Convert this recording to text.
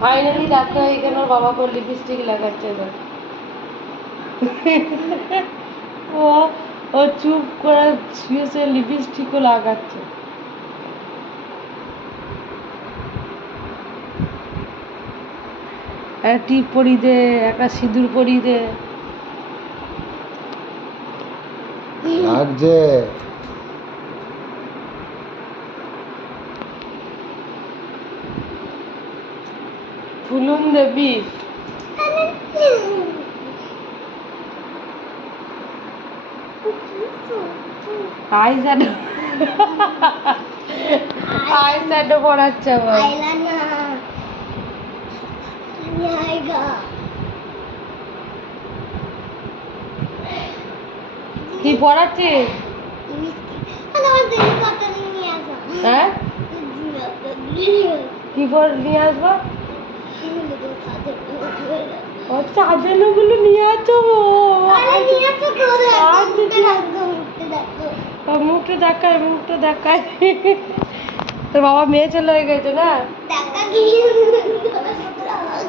Finally doctor এখানে ওর বাবাকে lipstick লাগাচ্ছে এবার। ও ও চুপ করে শুয়ে শুয়ে লিপস্টিকও লাগাচ্ছে। একটা টিপ পরিয়ে দে, একটা সিঁদুর পরিয়ে দে। লাগছে ফুলুন দেবী আইশ্যাডো আইশ্যাডো পড়াচ্ছে আবার। কি পড়াচ্ছিস? হ্যাঁ কি পড় নিয়ে আসবো? ও সাজানোগুলো নিয়ে আসো। মুখটা দেখায়, মুখটা দেখায়। তোর বাবা মেয়ে ছেলে হয়ে গেছে না?